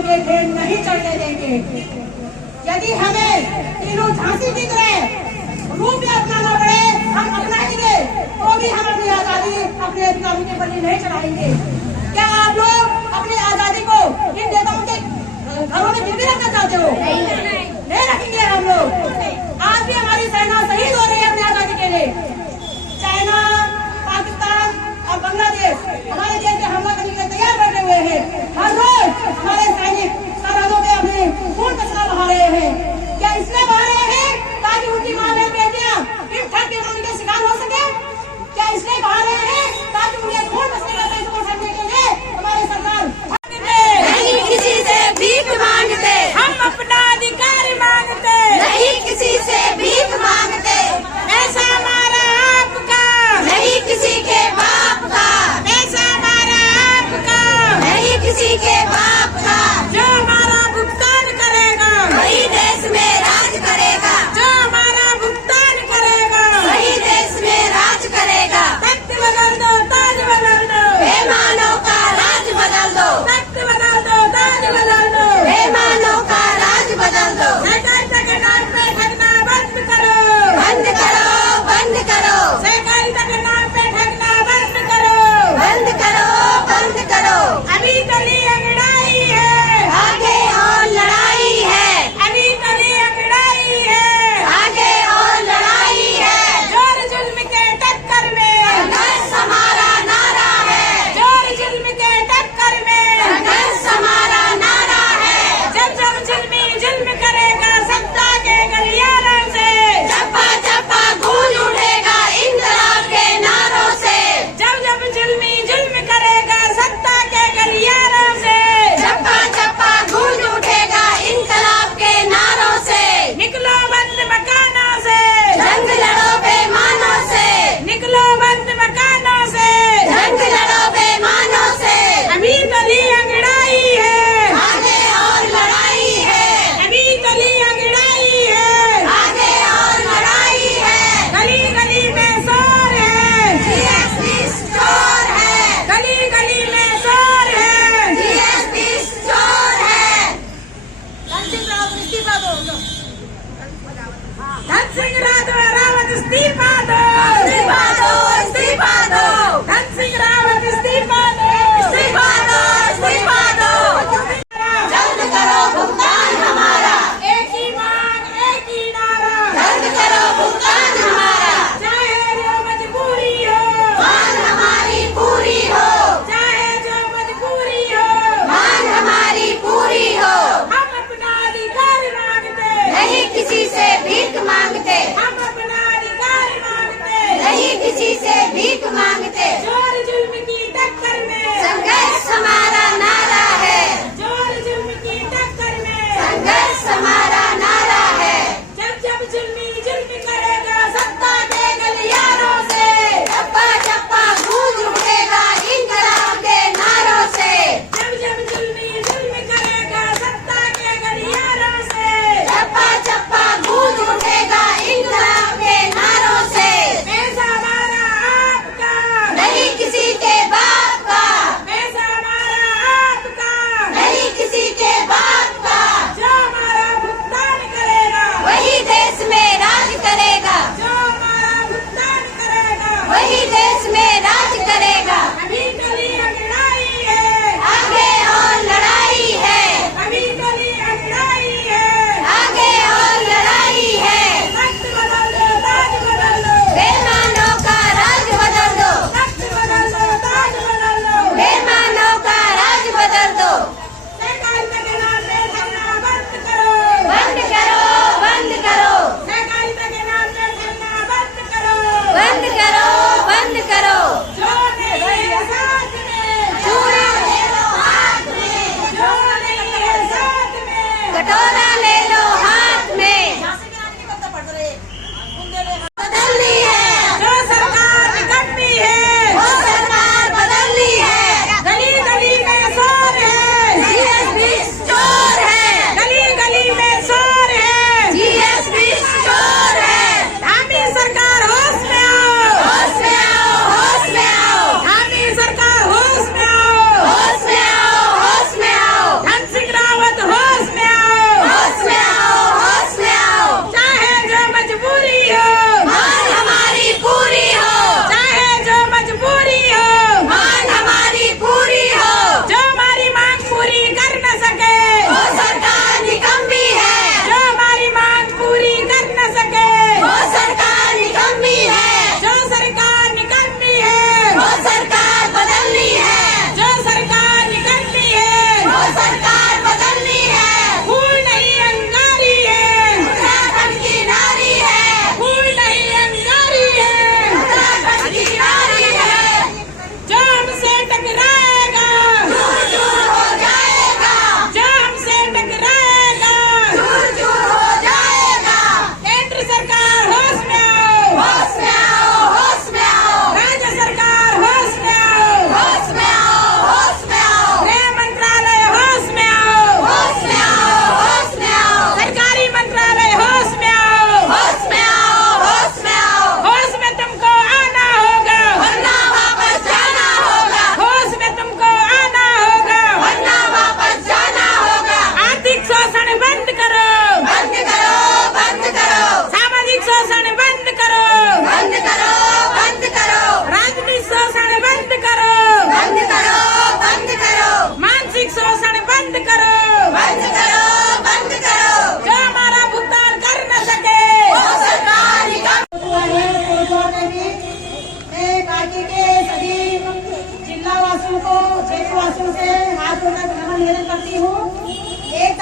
उनके खेत नहीं चढ़ने देंगे। यदि हमें तीनों झांसी की तरह रूप अपनाना पड़े, हम अपनाएंगे, तो भी हम अपनी आजादी अपने अधिकारों के बलि नहीं चढ़ाएंगे। क्या आप लोग अपनी आजादी को इन नेताओं के घरों में गिरवी रखना चाहते हो? नहीं रखेंगे हम लोग। आज भी हमारी सेना शहीद हो रही है अपनी आजादी के लिए। चाइना, पाकिस्तान और बांग्लादेश हमारे देश पे हमला करने के लिए तैयार बैठे हुए हैं। हर रोज हमारे सैनिक सरहदों पे अपने खून पसीना बहा रहे हैं। क्या इसलिए बहा रहे हैं ताकि उनकी माँ बहन बेटियां इन ठग बेईमानी के शिकार हो सके? क्या इसलिए बहा रहे हैं ताकि उन्हें खून पसीने का पैसा उठाने के लिए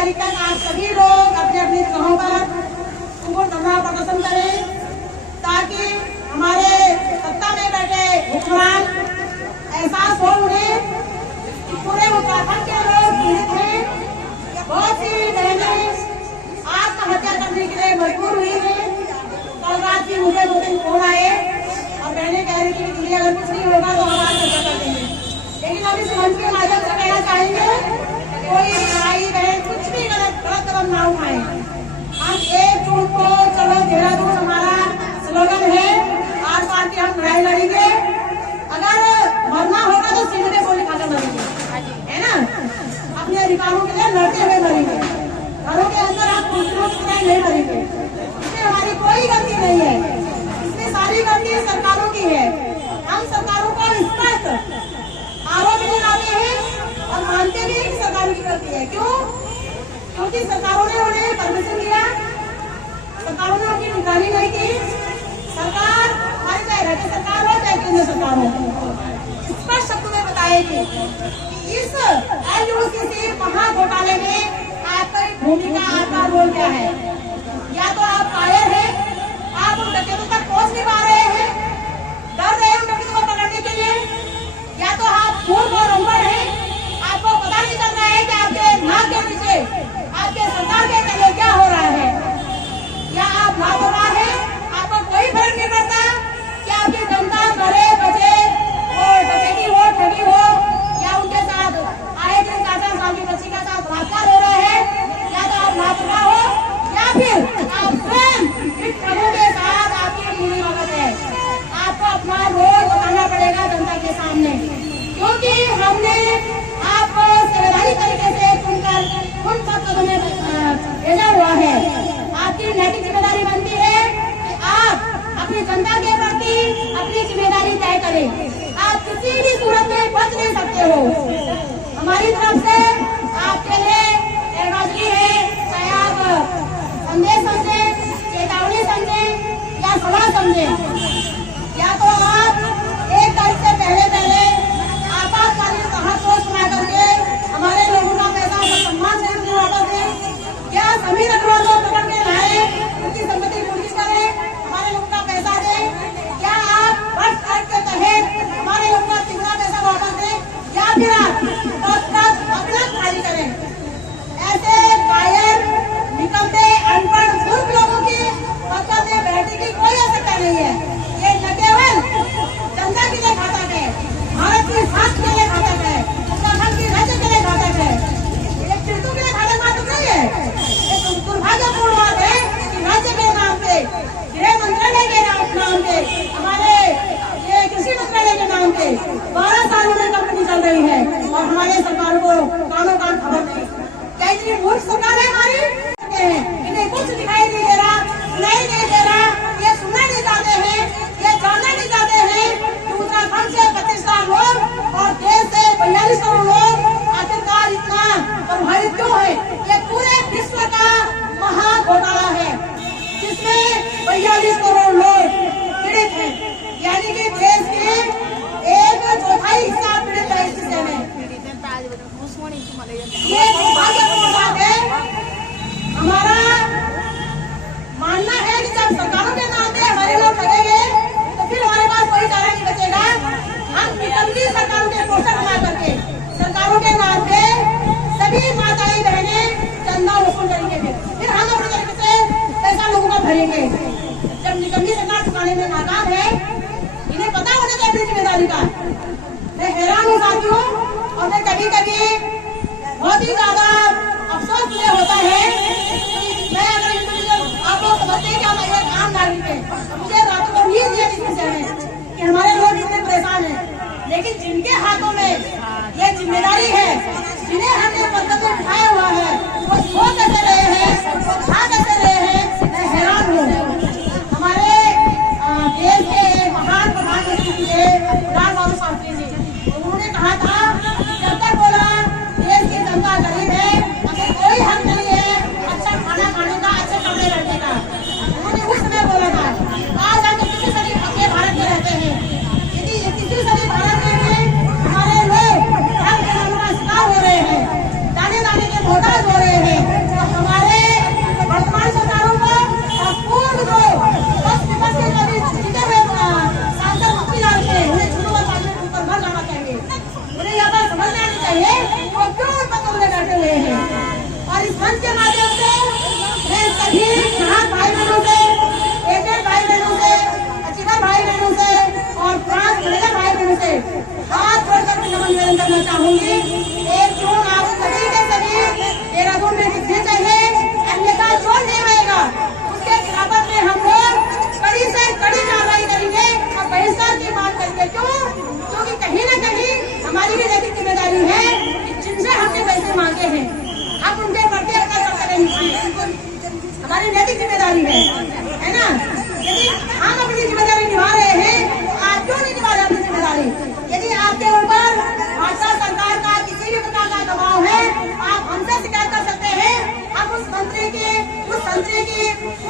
तारीख तक आप सभी लोग अपने अपने जगहों पर उनको धरना प्रदर्शन करें, ताकि हमारे सत्ता में बैठे हुक्मरान एहसास हो उन्हें पूरे उत्तराखंड के लोग पीड़ित हैं। बहुत सी बहनें आत्महत्या करने के लिए मजबूर हुई है। कल रात की मुझे 2 दिन फोन आए और बहनें कह रही थी कि दीदी अगर कुछ नहीं होगा तो हम आज कर देंगे। लेकिन हम इस मंच के माध्यम से कहना चाहेंगे, कोई भाई बहन कुछ भी गलत कदम ना उठाए। हम 1 जून को चलो देहरादून हमारा स्लोगन है, आज पार की हम लड़ाई लड़ेंगे। अगर मरना होगा तो सीने पे गोली खाकर मरेंगे, है ना। अपने अधिकारों के लिए लड़ते हुए मरेंगे। घरों के अंदर आप कुर्सियों नहीं मरेंगे। इसमें हमारी कोई गलती नहीं है, इसमें सारी गलती सरकारों की है। हम सरकारों को स्पष्ट आरोप भी लगाते हैं और मानते भी हैं कि सरकारों की गलती है। क्यों? क्योंकि सरकारों ने उन्हें परमिशन दिया, सरकारों ने उनकी निगरानी नहीं की। सरकार हमारी चाहे राज्य सरकार हो चाहे केंद्र सरकार हो, स्पष्ट शब्दों में बताएगी कि इस LUCC महाघोटाले में आपकी भूमिका, आपका रोल क्या है। या तो आप कायर हैं, आप उन डकैतों तक पहुंच नहीं पा रहे हैं, डर रहे हैं उन डकैतों को पकड़ने के लिए, या तो आप मूर्ख और अंबर हैं, आपको पता नहीं चल रहा है कि आपके नाक के नीचे आपके सरकार के तले क्या हो रहा है, या आप लापरवाह हैं, आपको कोई फर्क नहीं पड़ता कि आपकी जनता मरे बचे, वो डकैती हो, ठगी हो, या उनके साथ आए दिन 4 साल की बच्ची का साथ बलात्कार हो रहा है। या तो आप लापरवाह हो, या फिर आप स्वयं इन ठगों के साथ आपकी पूरी मदद है। आपको अपना रोल बताना पड़ेगा जनता के सामने, क्योंकि हमने आपको संवैधानिक तरीके से चुनकर उन पद में भेजा हुआ है। आपकी नैतिक जिम्मेदारी बनती है कि आप अपनी जनता के प्रति अपनी जिम्मेदारी तय करें। आप किसी भी सूरत में बच नहीं सकते हो। हमारी तरफ से आपके लिए एडवाइजरी है, चाहे आप संदेश समझे, चेतावनी समझे या सलाह समझे। या तो आप 1 तारीख से पहले आपातकालीन राहत कोष बना करके हमारे लोगों का पैसा सम्मान से वापस दें, या सभी अग्रवाल को पकड़ के लाए, उनकी संपत्ति कुर्की करें, हमारे लोगों का पैसा दें, या आप वर्ष के तहत हमारे लोगों का तिगुना पैसा वापस दें, या फिर आप अपना खाली करें। ऐसे कायर, निकम्मे, अनपढ़, मूर्ख लोगों की पत्ता में बैठने की कोई आवश्यकता नहीं है। ये न केवल जनता के लिए घातक है, भारत की स्वास्थ्य के लिए घातक है, उत्तराखंड की राज्य के लिए घातक है, ये पीड़ितों के लिए घातक नहीं है। ये दुर्भाग्यपूर्ण बात है कि राज्य के नाम पे, गृह मंत्रालय के नाम पे, हमारे ये कृषि मंत्रालय के नाम पे 12 सालों में कंपनी चल रही है और हमारे सरकार को कानों कान खबर नहीं। क्या इतनी मूर्ख सरकार है हमारी? इन्हें कुछ दिखाई नहीं दे रहा, सुनाई नहीं दे रहा, ये सुनना नहीं चाहते हैं, ये जानना नहीं चाहते हैं कि उत्तराखंड से 25 लाख लोग और देश से 42 करोड़ लोग आखिरकार इतना प्रभावित क्यों है। ये पूरे विश्व का महाघोटाला है, जिसमें 42 करोड़ लोग पीड़ित हैं, यानी कि देश के 1/4 हिस्सा पीड़ित है इस विषय में। ये दुर्भाग्यपूर्ण बात है। हमारा मानना है कि जब सरकारों के नाम पे हमारे लोग ठगेंगे तो फिर हमारे पास कोई चारा नहीं बचेगा। हम निकम्मी सरकारों के पोस्टर बना करके सरकारों के नाम पे सभी माताएं बहनें चंदा वसूल करेंगे, फिर हम अपने तरीके से पैसा लोगों का भरेंगे। जब निकम्मी सरकार चुकाने में नाकाम है, इन्हें पता होना चाहिए अपनी जिम्मेदारी का। मैं हैरान हूँ साथियों, और मैं कभी बहुत ही ज्यादा अफसोस ये होता है कि मैं अगर आप लोग समझते हैं कि हम एक आम नागरिक हैं, मुझे रातों को नींद नहीं इस विषय में कि हमारे लोग इतने परेशान हैं, लेकिन जिनके हाथों में ये जिम्मेदारी है, जिन्हें हमने पद में बिठाया हुआ है, वो सो कैसे रहे हैं, खा कैसे रहे हैं, मैं हैरान हूँ। हमारे देश के महान प्रधानमंत्री थे लाल बहादुर शास्त्री जी, उन्होंने कहा था जब तक बोला देश की जनता गरीब है, हमें कोई हक नहीं है अच्छा खाना खाने का, अच्छे कपड़े पहनने का। उन्होंने उस समय बोला था। आज हम 21वीं सदी के भारत में रहते हैं, यदि 21वीं सदी भारत में हमारे लोग धर्म के नाम का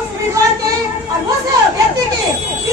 उस उम्मीदवार के और उस व्यक्ति के